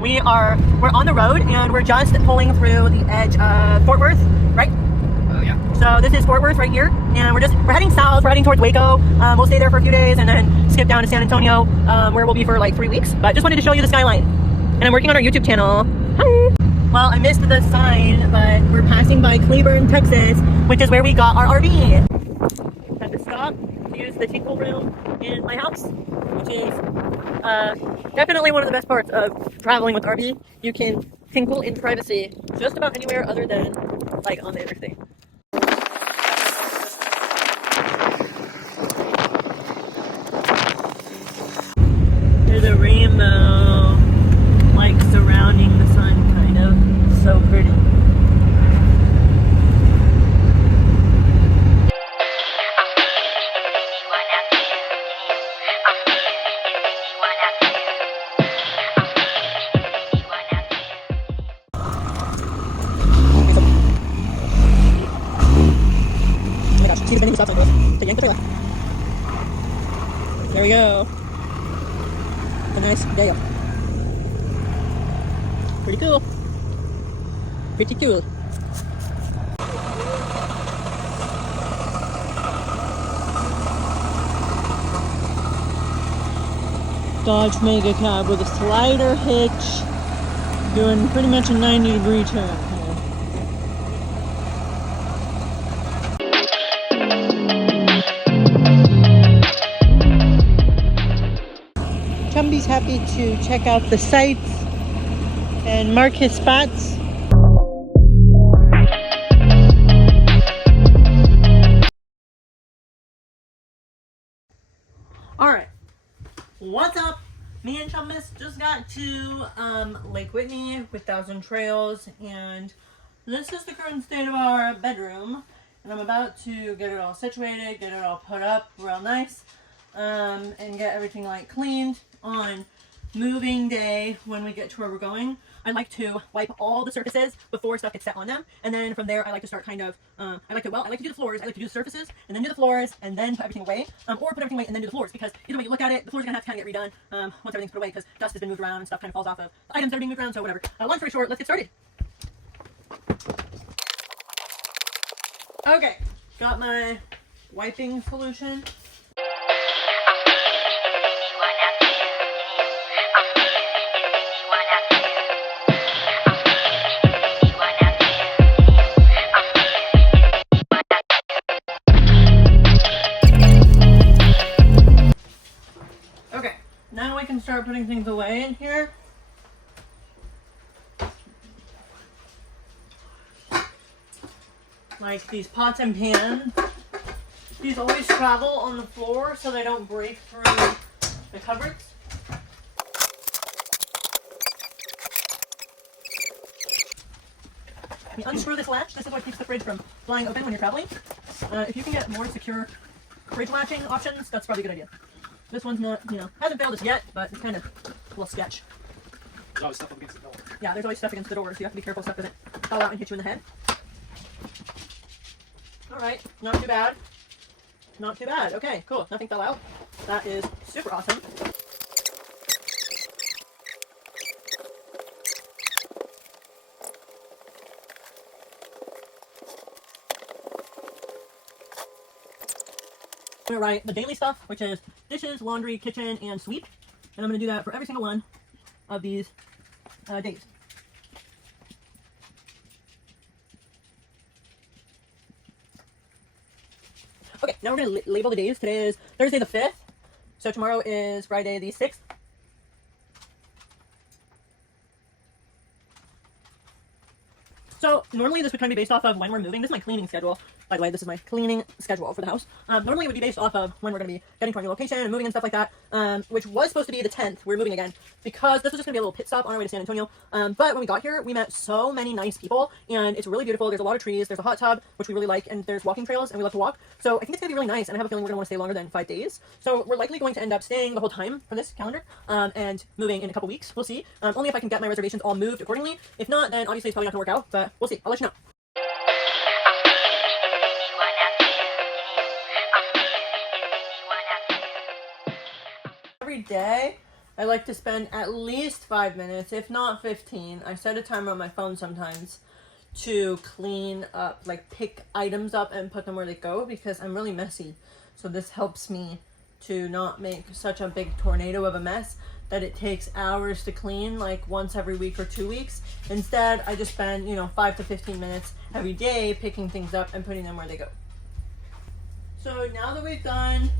we're on the road and we're just pulling through the edge of Fort Worth, right? Oh yeah. So this is Fort Worth right here, and we're heading south. We're heading towards Waco. We'll stay there for a few days and then skip down to San Antonio, where we'll be for like 3 weeks. But just wanted to show you the skyline. And I'm working on our YouTube channel. Hi. Well, I missed the sign, but we're passing by Cleburne, Texas, which is where we got our RV. Had to stop to use the tinkle room in my house, which is definitely one of the best parts of traveling with RV. You can tinkle in privacy just about anywhere other than like on the interstate. There's a rainbow like surrounding the sun, kind of. So pretty. See the bending stop sign goes to yank the trailer. There we go. A nice day up. Pretty cool. Pretty cool. Dodge Mega Cab with a slider hitch, doing pretty much a 90-degree turn. Chumby's happy to check out the sights and mark his spots. Alright, what's up? Me and Chumby's just got to Lake Whitney with Thousand Trails, and this is the current state of our bedroom. And I'm about to get it all situated, get it all put up real nice, and get everything like cleaned on moving day when we get to where we're going. I like to wipe all the surfaces before stuff gets set on them, and then from there I like to start kind of I like to do the floors, I like to do the surfaces and then do the floors and then put everything away, or put everything away and then do the floors, because either way you look at it, the floor's gonna have to kind of get redone once everything's put away, because dust has been moved around and stuff kind of falls off of the items that are being moved around. So whatever, long story short, let's get started. Okay, got my wiping solution. Okay, now we can start putting things away in here. Like these pots and pans. These always travel on the floor so they don't break through the cupboards. You unscrew this latch. This is what keeps the fridge from flying open when you're traveling. If you can get more secure fridge latching options, that's probably a good idea. This one's not, hasn't failed us yet, but it's kind of a little sketch. There's always stuff up against the door. Yeah, there's always stuff against the door, so you have to be careful stuff doesn't fall out and hit you in the head. Alright, not too bad. Not too bad. Okay, cool. Nothing fell out. That is super awesome. I'm going to write the daily stuff, which is dishes, laundry, kitchen, and sweep. And I'm going to do that for every single one of these days. Okay, now we're going to label the days. Today is Thursday the 5th. So tomorrow is Friday the 6th. So normally this would kind of be based off of when we're moving. This is my cleaning schedule. By the way, this is my cleaning schedule for the house. Normally it would be based off of when we're going to be getting to our new location and moving and stuff like that, which was supposed to be the 10th. We're moving again because this was just going to be a little pit stop on our way to San Antonio. But when we got here, we met so many nice people, and it's really beautiful. There's a lot of trees. There's a hot tub, which we really like, and there's walking trails, and we love to walk. So I think it's going to be really nice, and I have a feeling we're going to want to stay longer than 5 days. So we're likely going to end up staying the whole time for this calendar, and moving in a couple weeks. We'll see. Only if I can get my reservations all moved accordingly. If not, then obviously it's probably not going to work out, but we'll see. I'll let you know. Every day I like to spend at least 5 minutes, if not 15. I set a timer on my phone sometimes to clean up, like pick items up and put them where they go, because I'm really messy. So this helps me to not make such a big tornado of a mess that it takes hours to clean, like once every week or 2 weeks. Instead, I just spend, 5 to 15 minutes every day picking things up and putting them where they go. So now that we've done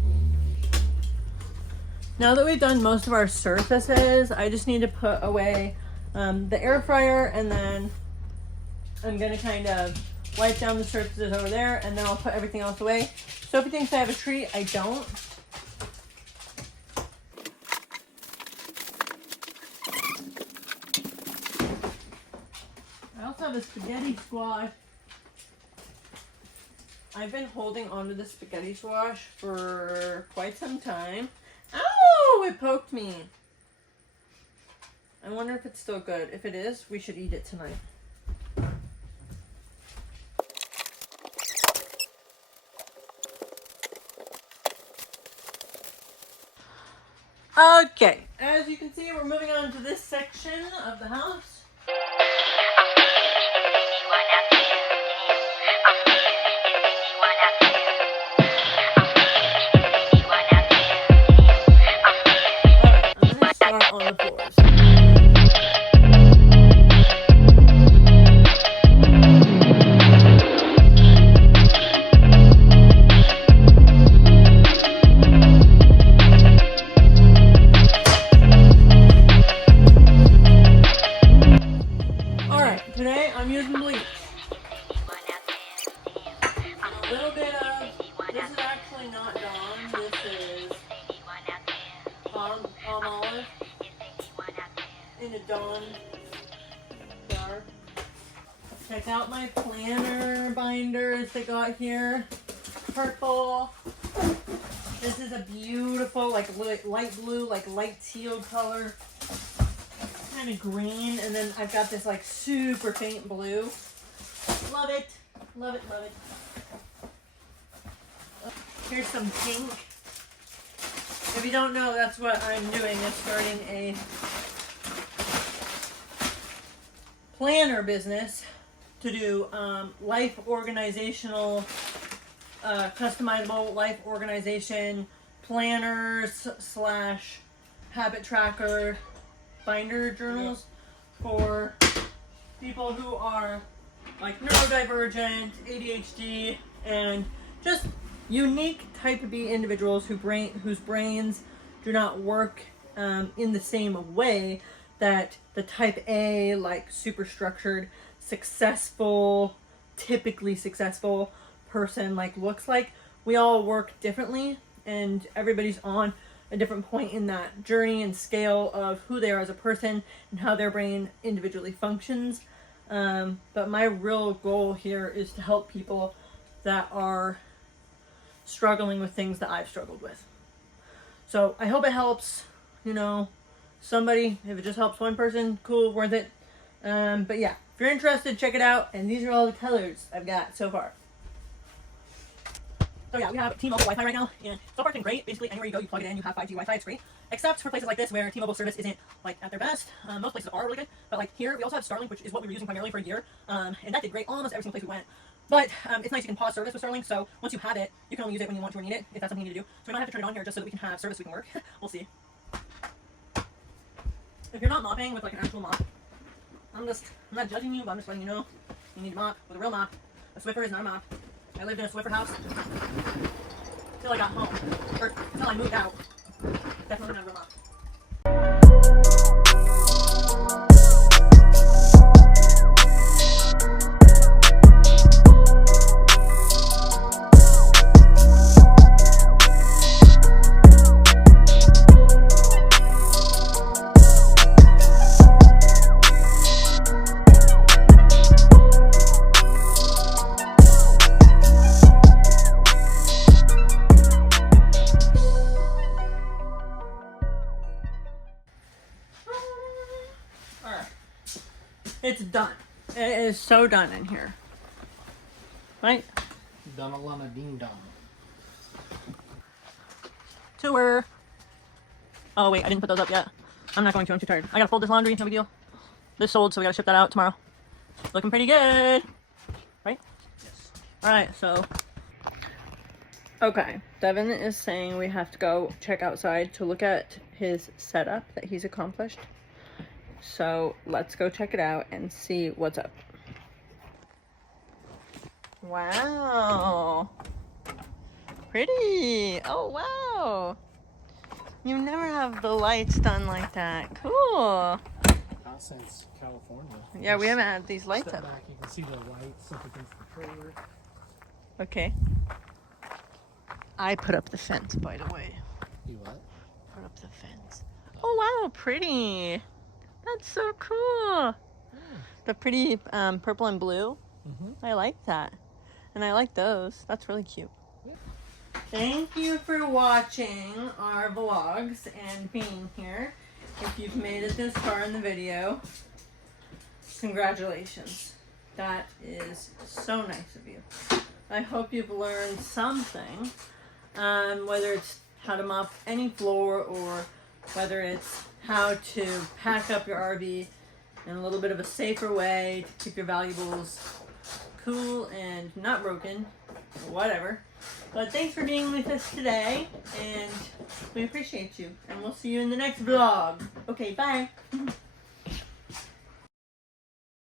most of our surfaces, I just need to put away the air fryer, and then I'm gonna kind of wipe down the surfaces over there, and then I'll put everything else away. Sophie thinks I have a treat. I don't. I also have a spaghetti squash. I've been holding onto the spaghetti squash for quite some time. Ow! It poked me. I wonder if it's still good. If it is, we should eat it tonight. Okay, as you can see, we're moving on to this section of the house. Alright, I'm gonna start on the floors. Today I'm using bleach. A little bit of, this is actually not Dawn, this is palm olive in a Dawn jar. Check out my planner binders they got here. Purple. This is a beautiful, like light blue, like light teal color. Kind of green, and then I've got this like super faint blue. Love it, love it, love it. Here's some pink. If you don't know, that's what I'm doing, is starting a planner business to do life organizational, customizable life organization planners / habit tracker binder journals for people who are like neurodivergent, ADHD, and just unique type B individuals whose brains do not work in the same way that the type A, like super structured, successful, typically successful person like looks like. We all work differently, and everybody's on a different point in that journey and scale of who they are as a person and how their brain individually functions. But my real goal here is to help people that are struggling with things that I've struggled with. So I hope it helps, somebody. If it just helps one person, cool, worth it. But yeah, if you're interested, check it out. And these are all the colors I've got so far. So yeah, we have T-Mobile Wi-Fi right now, and so far it's been great. Basically, anywhere you go, you plug it in, you have 5G Wi-Fi, it's great. Except for places like this where T-Mobile service isn't like at their best. Most places are really good, but like here, we also have Starlink, which is what we were using primarily for a year, and that did great almost every single place we went. But it's nice you can pause service with Starlink, so once you have it, you can only use it when you want to or need it, if that's something you need to do. So we might have to turn it on here just so that we can have service, we can work. We'll see. If you're not mopping with like an actual mop, I'm not judging you, but I'm just letting you know you need to mop with a real mop. A Swiffer is not a mop. I lived in a Swiffer house until I got home, or until I moved out. Definitely not a real mop. It's done. It is so done in here. Right? Donna Ding Dong. Tour. Oh wait, I didn't put those up yet. I'm not going to. I'm too tired. I gotta fold this laundry. No big deal. This sold, so we gotta ship that out tomorrow. Looking pretty good, right? Yes. All right, so. Okay, Devin is saying we have to go check outside to look at his setup that he's accomplished. So let's go check it out and see what's up. Wow. Pretty. Oh, wow. You never have the lights done like that. Cool. Not since California. Yeah, we haven't had these lights Step up. back, you can see the lights up against the trailer. Okay. I put up the fence, by the way. You what? Put up the fence. Oh, wow, pretty. That's so cool. The pretty purple and blue. Mm-hmm. I like that. And I like those. That's really cute. Thank you for watching our vlogs and being here. If you've made it this far in the video, congratulations. That is so nice of you. I hope you've learned something, whether it's how to mop any floor or whether it's how to pack up your RV in a little bit of a safer way to keep your valuables cool and not broken, or whatever. But thanks for being with us today, and we appreciate you. And we'll see you in the next vlog. Okay, bye.